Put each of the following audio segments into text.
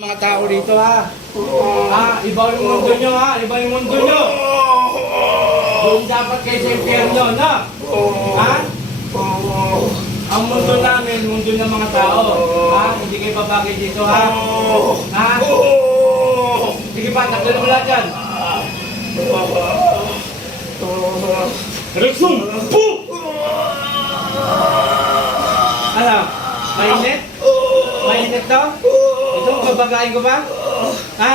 Mga tao dito ha. Ha, iba yung mundo nyo ha, iba yung mundo nyo. Doon dapat kayo sa impyerno, no? Ha? Ang mundo namin, mundo ng mga tao. Ha? Hindi kayo babagay dito ha. Ha? Sige pa, tagdan mo lahat yan. Reksum! Po! Ano? Mainit? Mainit to? Ito, babagayin ko ba? Ha?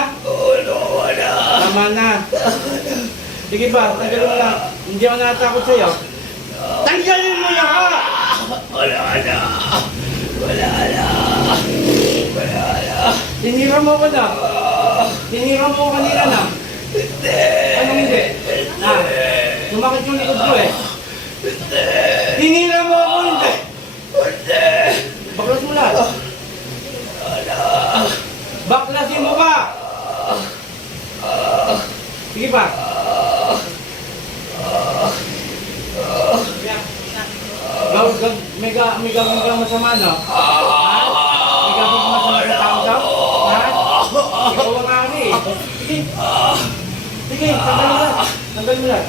Tama na. Sige ba, tanggalin mo lang. Hindi ako natatakot sa'yo. Tanggalin mo lang ha! Tinira mo ko na. Tinira mo ko kanina na. Anong hindi? Ha? Sumakit yung likod ko eh. Tinira mo ako hindi. Baklas mo lahat. Baklasin mo ba? Sige pa. Gaw, gaw, may ga, may gawin kang masama, no? Ha? Gawin kang masama sa tao daw? Ha? Ikaw ang eh. Sige. Sige, tanggal mo lang. Tanggal mo lang.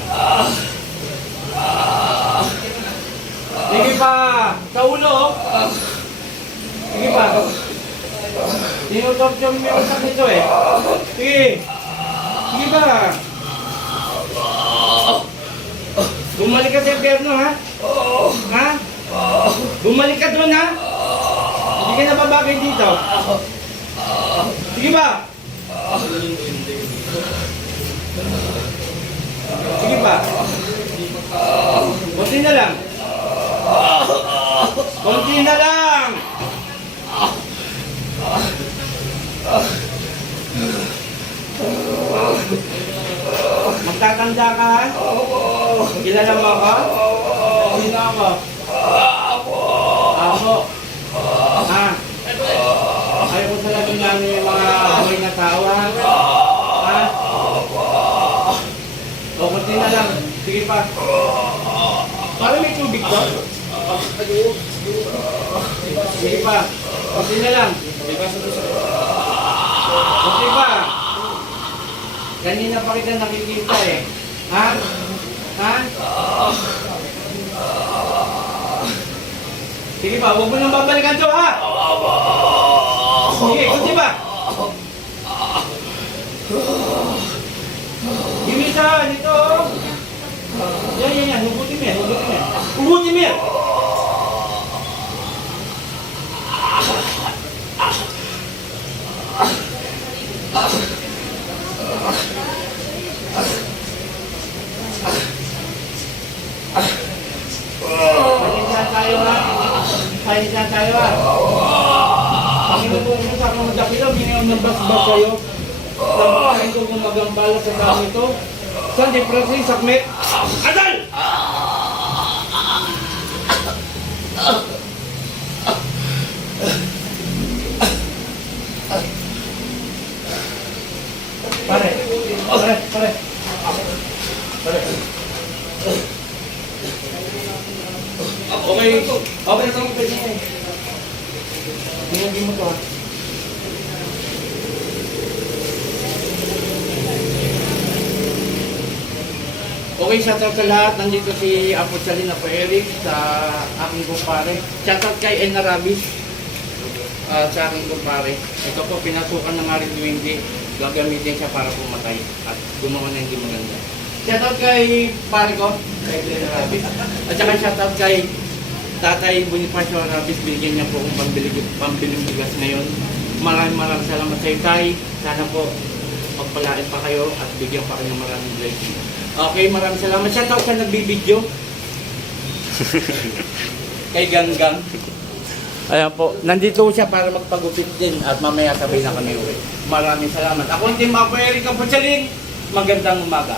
Sige pa. Sa ulo. oh. Sige pa. Tinutorture mo yung sakit eh. Sige. Sige ba? Bumalik ka sa impyerno ha? Ha? Bumalik ka doon ha? Hindi ka nababagay dito. Sige ba? Sige pa. Konti na lang. Konti na lang. Magtatanda ka ha? Kilala mo ako? Sino ako? Ako. Ha? Ayaw ko talaga namin yung mga buhay na tao ha? Ha? O, kunti na lang. Sige pa. Parang may tubig to. Sige pa. Kunti na lang. Kunti pa. Kanina pa kita nakikita eh. Ha? Ha? Sige pa, huwag mo nang babalikan to ha! Sige, kunti pa! Gimisa, dito! Yan, yan, yan, hugutin mo yan, hugutin mo yan. Hugutin mo yan! Pahinsan tayo ha. Pahinsan tayo ha. Panginoon po mo sa mga dakilo, minimum ng basbas kayo. Lampahin ko gumagambala sa tao ito. San di prasi sakmet. Adal! Pare, pare, pare. Pare. Okay, okay na pwede mo. Tingnan mo to ha. Okay, shoutout sa lahat. Nandito si Apo Salina po Eric sa aking kumpare. Shoutout kay Enna Rabis ah, sa aking kumpare. Ito po, pinasukan ng Maring Duwindi. Gagamitin siya para pumatay at gumawa na hindi maganda. Shoutout kay pare ko, kay Enna Rabis. At saka shoutout kay Tatay Bonifacio Rabis. Binigyan niya po akong pambili, pambiling bigas ngayon. Maraming maraming salamat sa Tay. Sana po pagpalain pa kayo at bigyan pa kayo ng maraming blessing. Okay, maraming salamat. Shoutout sa nagbibideo. Kay Ganggang. Ayan po, nandito siya para magpagupit din at mamaya sabay na kami uwi. Maraming salamat. Ako ang Team Apo Eric Kaputsalin. Magandang umaga.